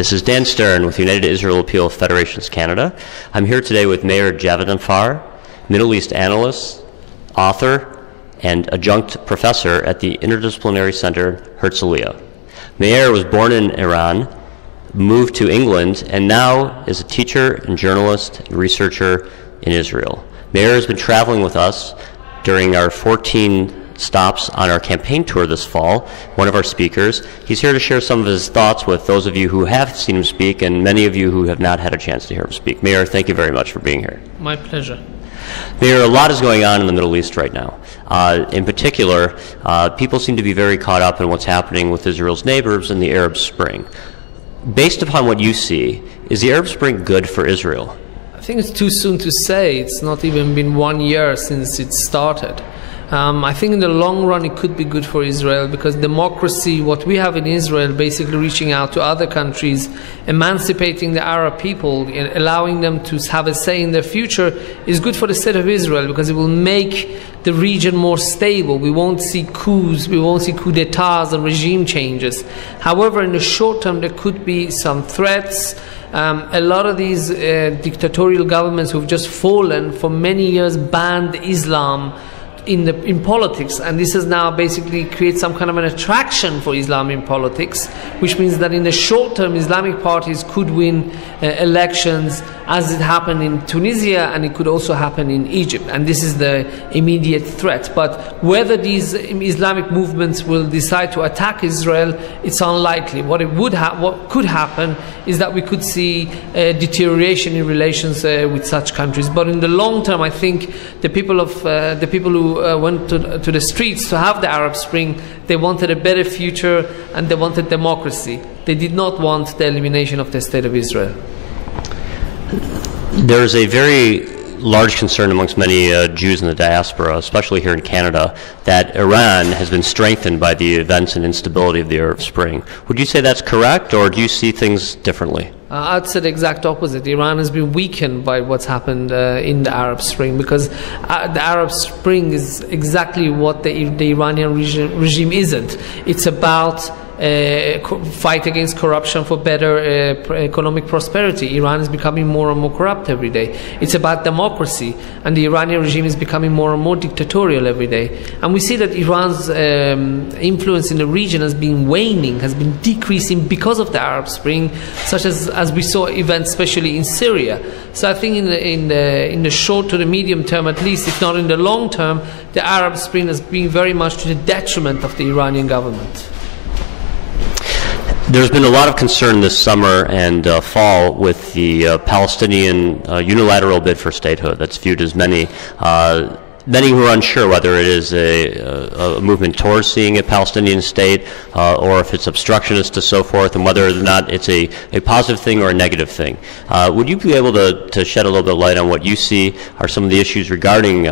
This is Dan Stern with United Israel Appeal Federations Canada. I'm here today with Meir Javendanfar, Middle East analyst, author, and adjunct professor at the Interdisciplinary Center Herzliya. Meir was born in Iran, moved to England, and now is a teacher and journalist and researcher in Israel. Meir has been traveling with us during our 14 stops on our campaign tour this fall, one of our speakers. He's here to share some of his thoughts with those of you who have seen him speak and many of you who have not had a chance to hear him speak. Meir, thank you very much for being here. My pleasure. Meir, a lot is going on in the Middle East right now. In particular, people seem to be very caught up in what's happening with Israel's neighbors in the Arab Spring. Based upon what you see, is the Arab Spring good for Israel? I think it's too soon to say. It's not even been 1 year since it started. I think in the long run it could be good for Israel because democracy, what we have in Israel, basically reaching out to other countries, emancipating the Arab people, allowing them to have a say in their future, is good for the state of Israel because it will make the region more stable. We won't see coups, we won't see coups d'etats and regime changes. However, in the short term there could be some threats. A lot of these dictatorial governments who've just fallen for many years banned Islam in politics, and this has now basically created some kind of an attraction for Islam in politics, which means that in the short term Islamic parties could win elections, as it happened in Tunisia, and it could also happen in Egypt, and this is the immediate threat. But whether these Islamic movements will decide to attack Israel, it's unlikely. What could happen is that we could see deterioration in relations with such countries. But in the long term, I think the people who went to the streets to have the Arab Spring, they wanted a better future and they wanted democracy. They did not want the elimination of the State of Israel. There is a very large concern amongst many Jews in the diaspora, especially here in Canada, that Iran has been strengthened by the events and instability of the Arab Spring. Would you say that's correct, or do you see things differently? I'd say the exact opposite. Iran has been weakened by what's happened in the Arab Spring, because the Arab Spring is exactly what the Iranian regime isn't. It's about fight against corruption for better economic prosperity. Iran is becoming more and more corrupt every day. It's about democracy, and the Iranian regime is becoming more and more dictatorial every day. And we see that Iran's influence in the region has been waning, has been decreasing because of the Arab Spring, such as we saw events especially in Syria. So I think in the short to the medium term, at least, if not in the long term, the Arab Spring has been very much to the detriment of the Iranian government. There's been a lot of concern this summer and fall with the Palestinian unilateral bid for statehood. That's viewed as many who are unsure whether it is a movement towards seeing a Palestinian state or if it's obstructionist and so forth, and whether or not it's a positive thing or a negative thing. Would you be able to shed a little bit of light on what you see are some of the issues regarding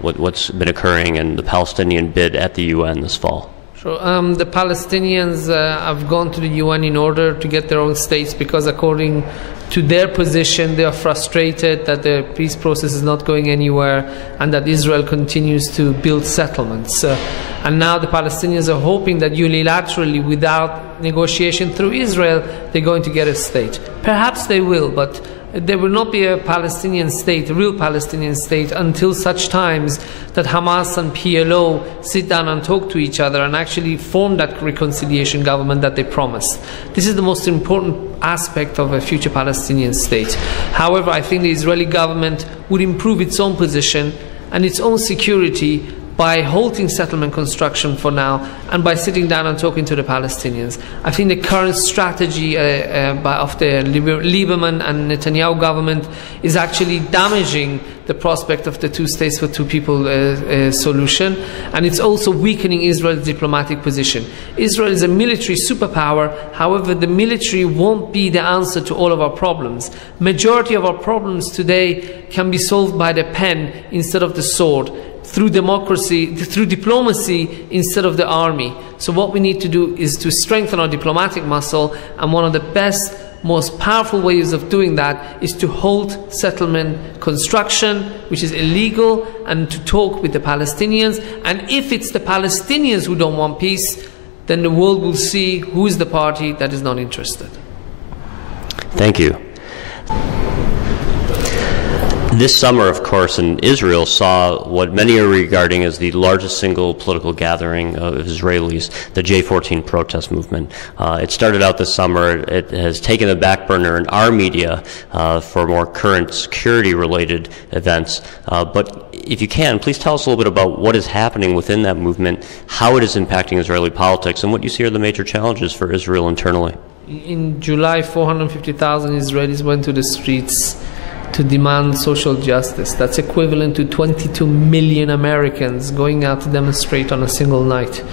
what's been occurring in the Palestinian bid at the UN this fall? The Palestinians have gone to the UN in order to get their own states because, according to their position, they are frustrated that the peace process is not going anywhere and that Israel continues to build settlements. And now the Palestinians are hoping that unilaterally, without negotiation through Israel, they're going to get a state. Perhaps they will, but there will not be a Palestinian state, a real Palestinian state, until such times that Hamas and PLO sit down and talk to each other and actually form that reconciliation government that they promised. This is the most important aspect of a future Palestinian state. However, I think the Israeli government would improve its own position and its own security by halting settlement construction for now and by sitting down and talking to the Palestinians. I think the current strategy of the Lieberman and Netanyahu government is actually damaging the prospect of the two states for two people solution, and it's also weakening Israel's diplomatic position. Israel is a military superpower. However, the military won't be the answer to all of our problems. Majority of our problems today can be solved by the pen instead of the sword, through democracy, through diplomacy instead of the army. So what we need to do is to strengthen our diplomatic muscle, and one of the best, most powerful ways of doing that is to halt settlement construction, which is illegal, and to talk with the Palestinians. And if it's the Palestinians who don't want peace, then the world will see who is the party that is not interested. Thank you. This summer, of course, in Israel saw what many are regarding as the largest single political gathering of Israelis, the J14 protest movement. It started out this summer. It has taken a back burner in our media for more current security-related events. But if you can, please tell us a little bit about what is happening within that movement, how it is impacting Israeli politics, and what you see are the major challenges for Israel internally. In July, 450,000 Israelis went to the streets to demand social justice. That's equivalent to 22 million Americans going out to demonstrate on a single night.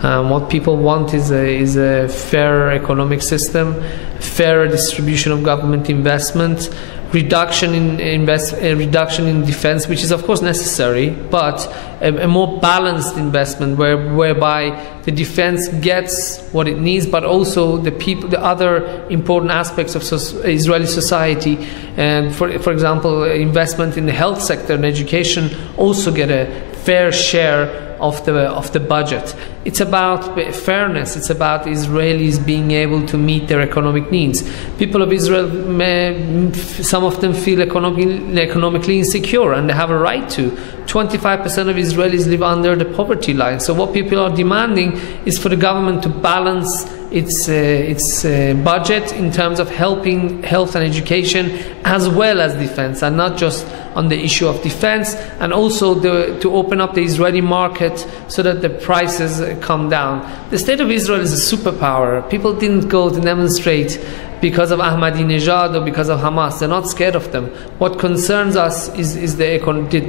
What people want is a fair economic system, fair distribution of government investment, reduction in defense, which is of course necessary, but a more balanced investment whereby the defense gets what it needs, but also the other important aspects of Israeli society, and for example, investment in the health sector and education also get a fair share of the budget. It's about fairness. It's about Israelis being able to meet their economic needs. People of Israel, some of them feel economically insecure, and they have a right to. 25% of Israelis live under the poverty line. So what people are demanding is for the government to balance its budget in terms of helping health and education as well as defense, and not just on the issue of defense, and also to open up the Israeli market so that the prices come down. The state of Israel is a superpower. People didn't go to demonstrate because of Ahmadinejad or because of Hamas. They're not scared of them. What concerns us is the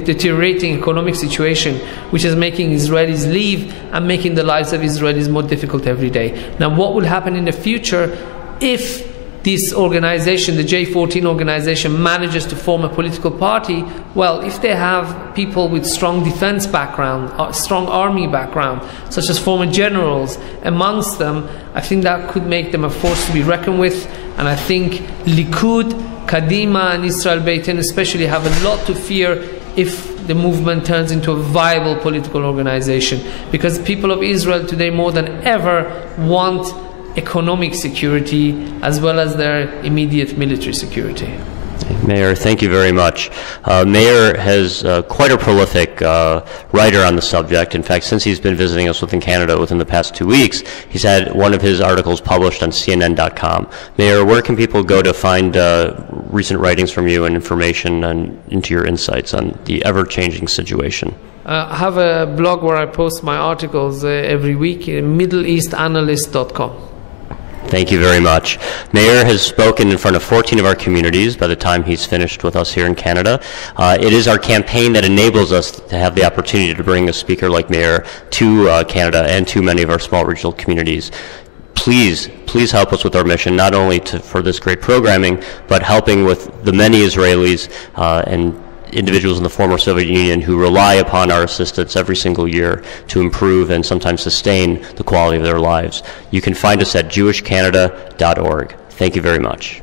deteriorating economic situation, which is making Israelis leave and making the lives of Israelis more difficult every day. Now, what will happen in the future if this organization, the J14 organization, manages to form a political party? Well, if they have people with strong defense background, strong army background, such as former generals amongst them, I think that could make them a force to be reckoned with. And I think Likud, Kadima, and Israel Beitin especially have a lot to fear if the movement turns into a viable political organization, because people of Israel today more than ever want economic security as well as their immediate military security. Meir, thank you very much. Meir has quite a prolific writer on the subject. In fact, since he's been visiting us within Canada within the past 2 weeks, he's had one of his articles published on CNN.com. Meir, where can people go to find recent writings from you and information into your insights on the ever-changing situation? I have a blog where I post my articles every week, MiddleEastAnalyst.com. Thank you very much. Meir has spoken in front of 14 of our communities by the time he's finished with us here in Canada. It is our campaign that enables us to have the opportunity to bring a speaker like Meir to Canada and to many of our small regional communities. Please help us with our mission, not only for this great programming, but helping with the many Israelis and individuals in the former Soviet Union who rely upon our assistance every single year to improve and sometimes sustain the quality of their lives. You can find us at jewishcanada.org. Thank you very much.